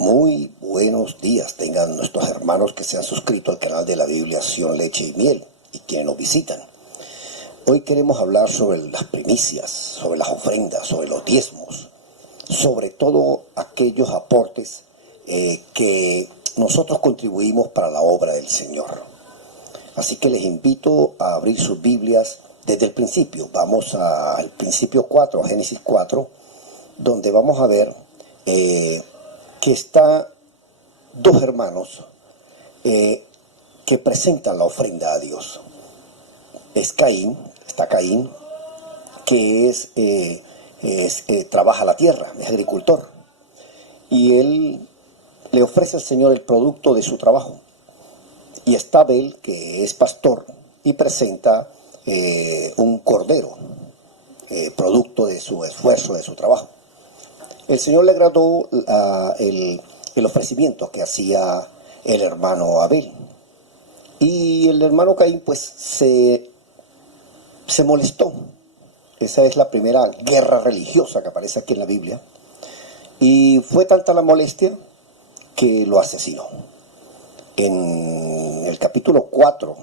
Muy buenos días tengan nuestros hermanos que se han suscrito al canal de la Biblia Sion, Leche y Miel y quienes nos visitan. Hoy queremos hablar sobre las primicias, sobre las ofrendas, sobre los diezmos, sobre todo aquellos aportes que nosotros contribuimos para la obra del Señor. Así que les invito a abrir sus Biblias desde el principio. Vamos al principio 4, a Génesis 4, donde vamos a ver que está dos hermanos que presentan la ofrenda a Dios. Está Caín, que trabaja la tierra, es agricultor, y él le ofrece al Señor el producto de su trabajo. Y está Abel, que es pastor, y presenta un cordero, producto de su esfuerzo, de su trabajo. El Señor le agradó el ofrecimiento que hacía el hermano Abel. Y el hermano Caín pues se molestó. Esa es la primera guerra religiosa que aparece aquí en la Biblia. Y fue tanta la molestia que lo asesinó. En el capítulo 4,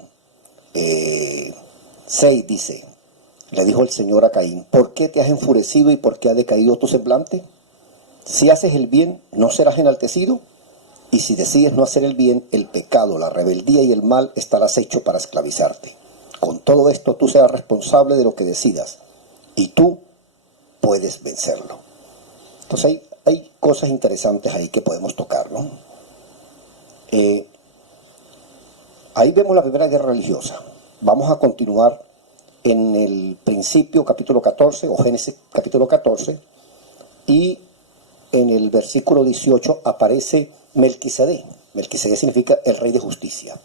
6 dice, le dijo el Señor a Caín: ¿por qué te has enfurecido y por qué ha decaído tu semblante? Si haces el bien, ¿no serás enaltecido? Y si decides no hacer el bien, el pecado, la rebeldía y el mal estarás hecho para esclavizarte. Con todo esto tú serás responsable de lo que decidas, y tú puedes vencerlo. Entonces hay cosas interesantes ahí que podemos tocar, ¿no? Ahí vemos la primera guerra religiosa. Vamos a continuar en el principio, capítulo 14, o Génesis capítulo 14, y en el versículo 18 aparece Melquisedec. Melquisedec significa el rey de justicia.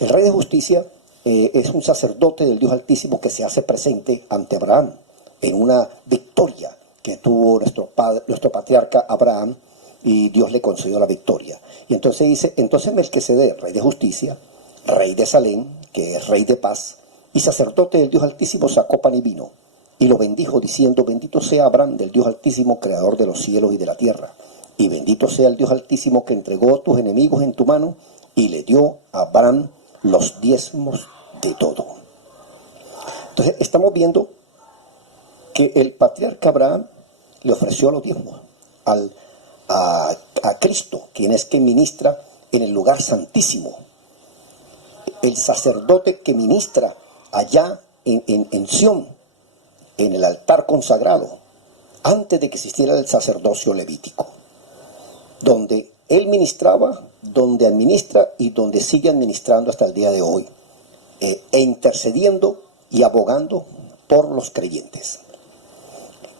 El rey de justicia es un sacerdote del Dios Altísimo que se hace presente ante Abraham en una victoria que tuvo nuestro patriarca Abraham, y Dios le concedió la victoria. Y entonces dice, entonces Melquisedec, rey de justicia, rey de Salem, que es rey de paz, y sacerdote del Dios Altísimo, sacó pan y vino, y lo bendijo diciendo: bendito sea Abraham del Dios Altísimo, creador de los cielos y de la tierra, y bendito sea el Dios Altísimo que entregó tus enemigos en tu mano, y le dio a Abraham los diezmos de todo. Entonces estamos viendo que el patriarca Abraham le ofreció los diezmos a Cristo, quien es quien ministra en el lugar santísimo. El sacerdote que ministra allá en Sión, en el altar consagrado, antes de que existiera el sacerdocio levítico, donde él ministraba, donde administra y donde sigue administrando hasta el día de hoy, e intercediendo y abogando por los creyentes.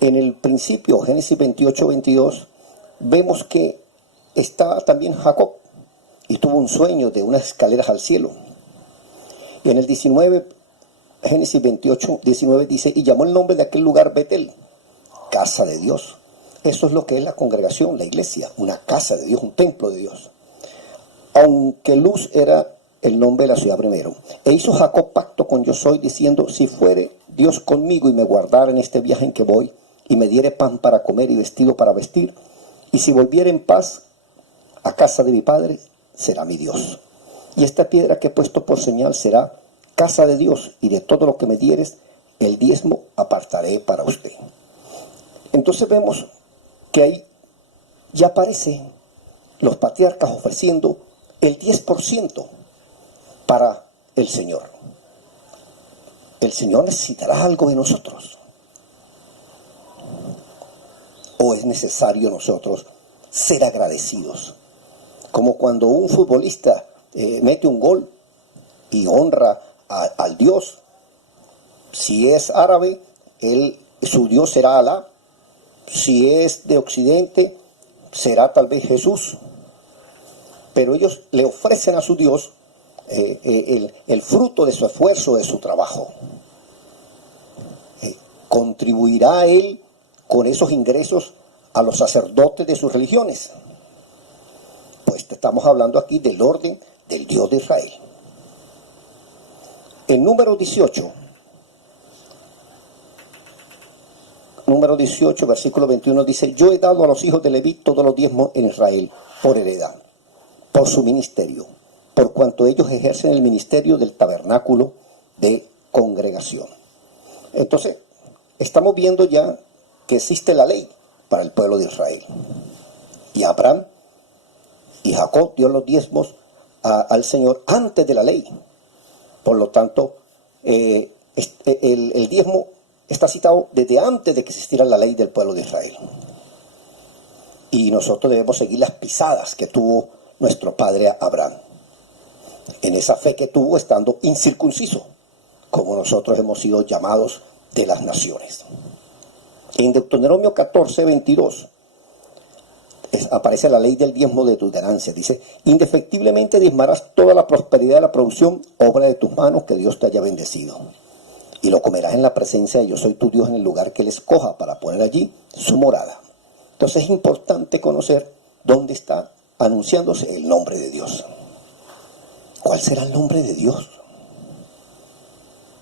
En el principio, Génesis 28, 22, vemos que está también Jacob, y tuvo un sueño de unas escaleras al cielo. Y en el 19, Génesis 28, 19 dice: y llamó el nombre de aquel lugar Betel, casa de Dios. Eso es lo que es la congregación, la iglesia, una casa de Dios, un templo de Dios. Aunque Luz era el nombre de la ciudad primero. E hizo Jacob pacto con Yo Soy, diciendo: si fuere Dios conmigo y me guardara en este viaje en que voy, y me diere pan para comer y vestido para vestir, y si volviere en paz a casa de mi padre, será mi Dios. Y esta piedra que he puesto por señal será casa de Dios, y de todo lo que me dieres, el diezmo apartaré para usted. Entonces vemos que ahí ya aparecen los patriarcas ofreciendo el 10% para el Señor. ¿El Señor necesitará algo de nosotros? ¿O es necesario nosotros ser agradecidos? Como cuando un futbolista mete un gol y honra al Dios. Si es árabe, su Dios será Alá. Si es de Occidente, será tal vez Jesús. Pero ellos le ofrecen a su Dios el fruto de su esfuerzo, de su trabajo. ¿Contribuirá él con esos ingresos a los sacerdotes de sus religiones? Pues estamos hablando aquí del orden del Dios de Israel. En Números 18, número 18, versículo 21, dice: yo he dado a los hijos de Leví todos los diezmos en Israel, por heredad, por su ministerio, por cuanto ellos ejercen el ministerio del tabernáculo de congregación. Entonces, estamos viendo ya que existe la ley para el pueblo de Israel. Y Abraham y Jacob dio los diezmos al Señor antes de la ley. Por lo tanto, el diezmo está citado desde antes de que existiera la ley del pueblo de Israel. Y nosotros debemos seguir las pisadas que tuvo nuestro padre Abraham, en esa fe que tuvo estando incircunciso, como nosotros hemos sido llamados de las naciones. En Deuteronomio 14, 22, aparece la ley del diezmo de tus ganancias. Dice: indefectiblemente diezmarás toda la prosperidad de la producción, obra de tus manos, que Dios te haya bendecido. Y lo comerás en la presencia de yo soy tu Dios, en el lugar que Él escoja para poner allí su morada. Entonces es importante conocer dónde está anunciándose el nombre de Dios. ¿Cuál será el nombre de Dios?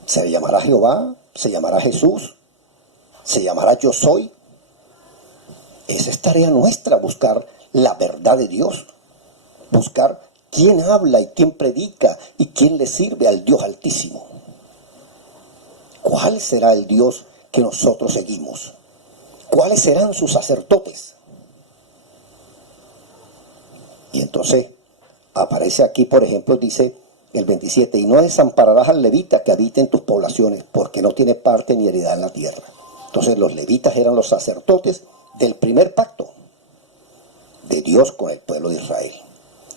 ¿Se llamará Jehová? ¿Se llamará Jesús? ¿Se llamará yo soy? Esa es tarea nuestra, buscar la verdad de Dios. Buscar quién habla y quién predica y quién le sirve al Dios Altísimo. ¿Cuál será el Dios que nosotros seguimos? ¿Cuáles serán sus sacerdotes? Y entonces aparece aquí, por ejemplo, dice el 27: y no desampararás al levita que habita en tus poblaciones, porque no tiene parte ni heredad en la tierra. Entonces los levitas eran los sacerdotes del primer pacto de Dios con el pueblo de Israel.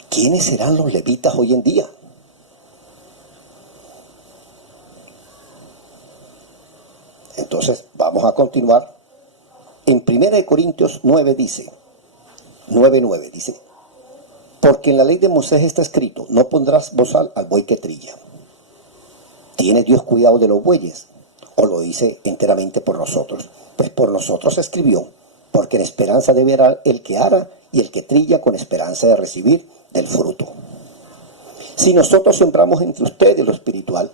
¿Quiénes serán los levitas hoy en día? Entonces vamos a continuar. En 1 Corintios 9 dice, 9:9 dice: porque en la ley de Moisés está escrito: no pondrás bozal al buey que trilla. ¿Tiene Dios cuidado de los bueyes? ¿O lo dice enteramente por nosotros? Pues por nosotros escribió, porque en esperanza de ver el que ara y el que trilla, con esperanza de recibir del fruto. Si nosotros sembramos entre ustedes lo espiritual,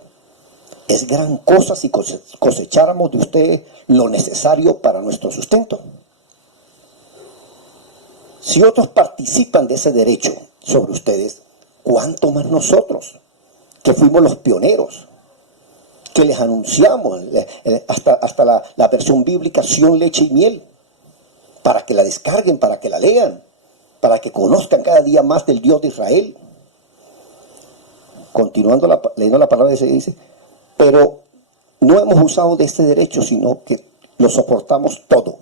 es gran cosa si cosecháramos de ustedes lo necesario para nuestro sustento. Si otros participan de ese derecho sobre ustedes, ¿cuánto más nosotros, que fuimos los pioneros, que les anunciamos hasta la versión bíblica Sion, leche y miel, para que la descarguen, para que la lean, para que conozcan cada día más del Dios de Israel? Continuando leyendo la palabra de Dios, dice: pero no hemos usado de este derecho, sino que lo soportamos todo,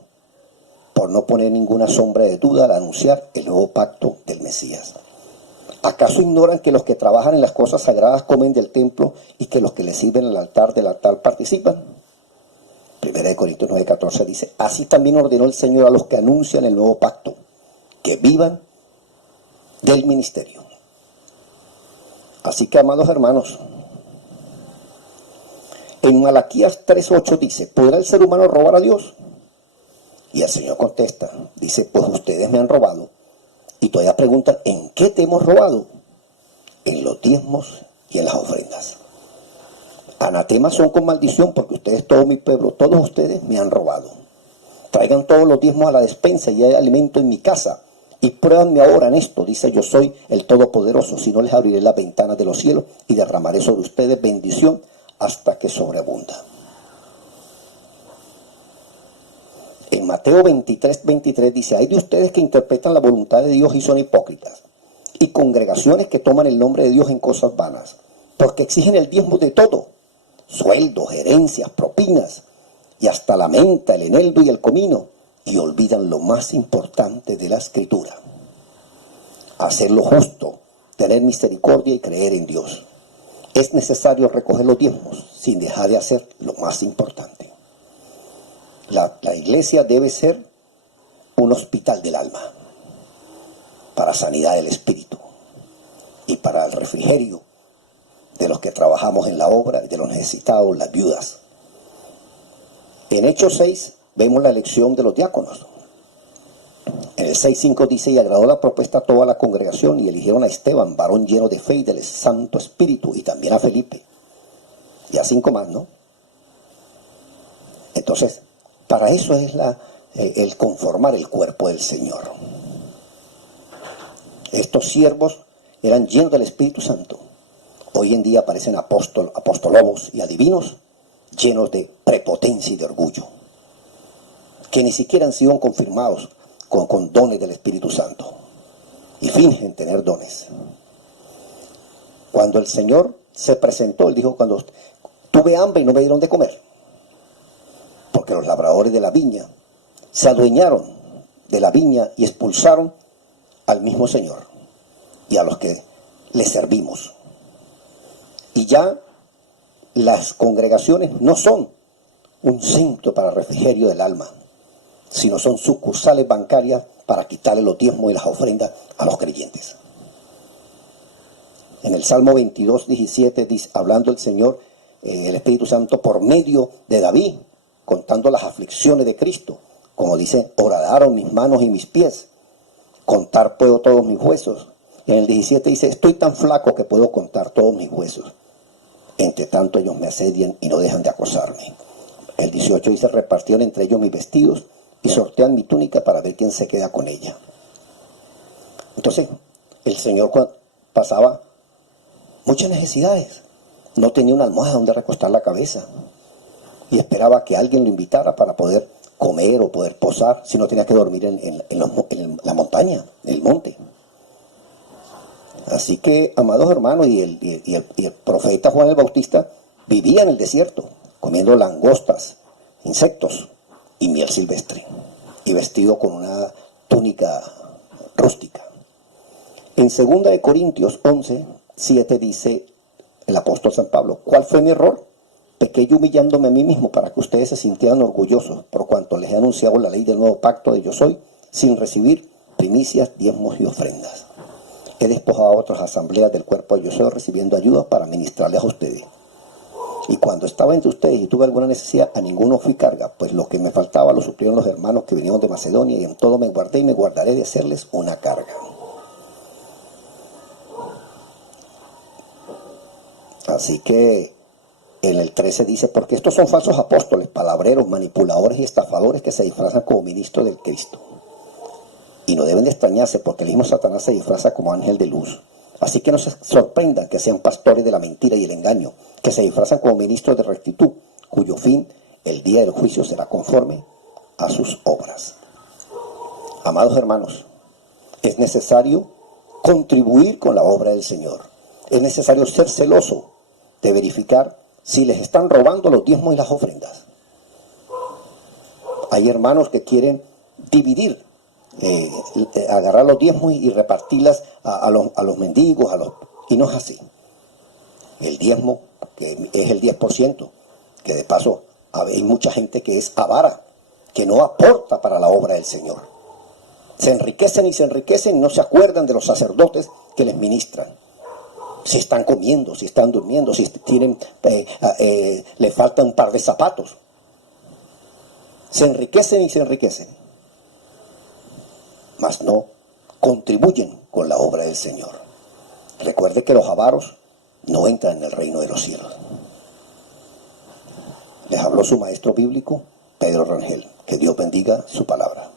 por no poner ninguna sombra de duda al anunciar el nuevo pacto del Mesías. ¿Acaso ignoran que los que trabajan en las cosas sagradas comen del templo y que los que le sirven al altar del altar participan? 1 Corintios 9:14 dice: así también ordenó el Señor a los que anuncian el nuevo pacto, que vivan del ministerio. Así que, amados hermanos, en Malaquías 3:8 dice: ¿podrá el ser humano robar a Dios? Y el Señor contesta, dice: pues ustedes me han robado. Y todavía preguntan: ¿en qué te hemos robado? En los diezmos y en las ofrendas. Anatemas son con maldición, porque ustedes, todo mi pueblo, todos ustedes me han robado. Traigan todos los diezmos a la despensa y hay alimento en mi casa. Y pruébanme ahora en esto, dice: yo soy el Todopoderoso. Si no, les abriré las ventanas de los cielos y derramaré sobre ustedes bendición hasta que sobreabunda. En Mateo 23:23 dice: hay de ustedes que interpretan la voluntad de Dios y son hipócritas, y congregaciones que toman el nombre de Dios en cosas vanas, porque exigen el diezmo de todo: sueldos, herencias, propinas, y hasta la menta, el eneldo y el comino, y olvidan lo más importante de la Escritura: hacer lo justo, tener misericordia y creer en Dios. Es necesario recoger los diezmos sin dejar de hacer lo más importante. La iglesia debe ser un hospital del alma, para sanidad del espíritu y para el refrigerio de los que trabajamos en la obra y de los necesitados, las viudas. En Hechos 6 vemos la elección de los diáconos. En el 6:5 dice: y agradó la propuesta a toda la congregación, y eligieron a Esteban, varón lleno de fe y del Santo Espíritu, y también a Felipe, y a 5 más, ¿no? Entonces, Para eso es el conformar el cuerpo del Señor. Estos siervos eran llenos del Espíritu Santo. Hoy en día aparecen apostolobos y adivinos llenos de prepotencia y de orgullo, que ni siquiera han sido confirmados con dones del Espíritu Santo y fingen tener dones. Cuando el Señor se presentó, Él dijo, cuando tuve hambre y no me dieron de comer, porque los labradores de la viña se adueñaron de la viña y expulsaron al mismo Señor y a los que le servimos. Y ya las congregaciones no son un centro para refrigerio del alma, sino son sucursales bancarias para quitarle los diezmos y las ofrendas a los creyentes. En el Salmo 22, 17, dice, hablando el Señor, el Espíritu Santo, por medio de David, contando las aflicciones de Cristo, como dice, horadaron mis manos y mis pies, contar puedo todos mis huesos. En el 17 dice, estoy tan flaco que puedo contar todos mis huesos. Entre tanto ellos me asedian y no dejan de acosarme. El 18 dice, repartieron entre ellos mis vestidos y sortean mi túnica para ver quién se queda con ella. Entonces, el Señor pasaba muchas necesidades. No tenía una almohada donde recostar la cabeza. Y esperaba que alguien lo invitara para poder comer o poder posar, si no tenía que dormir en la montaña, en el monte. Así que, amados hermanos, y el profeta Juan el Bautista vivía en el desierto, comiendo langostas, insectos y miel silvestre, y vestido con una túnica rústica. En 2 Corintios 11, 7 dice el apóstol San Pablo, ¿cuál fue mi error? Pequé yo humillándome a mí mismo para que ustedes se sintieran orgullosos, por cuanto les he anunciado la ley del nuevo pacto de yo soy, sin recibir primicias, diezmos y ofrendas. He despojado a otras asambleas del cuerpo de yo soy, recibiendo ayuda para ministrarles a ustedes. Y cuando estaba entre ustedes y tuve alguna necesidad, a ninguno fui carga, pues lo que me faltaba lo suplieron los hermanos que vinieron de Macedonia, y en todo me guardé y me guardaré de hacerles una carga. Así que en el 13 dice, porque estos son falsos apóstoles, palabreros, manipuladores y estafadores que se disfrazan como ministros del Cristo. Y no deben de extrañarse porque el mismo Satanás se disfraza como ángel de luz. Así que no se sorprendan que sean pastores de la mentira y el engaño, que se disfrazan como ministros de rectitud, cuyo fin, el día del juicio, será conforme a sus obras. Amados hermanos, es necesario contribuir con la obra del Señor. Es necesario ser celoso de verificar si les están robando los diezmos y las ofrendas. Hay hermanos que quieren dividir, agarrar los diezmos y repartirlas a los mendigos, y no es así. El diezmo, que es el 10%, que de paso hay mucha gente que es avara, que no aporta para la obra del Señor. Se enriquecen y se enriquecen, no se acuerdan de los sacerdotes que les ministran. Si están comiendo, si están durmiendo, si tienen, le falta un par de zapatos. Se enriquecen y se enriquecen, mas no contribuyen con la obra del Señor. Recuerde que los avaros no entran en el reino de los cielos. Les habló su maestro bíblico, Pedro Rangel. Que Dios bendiga su palabra.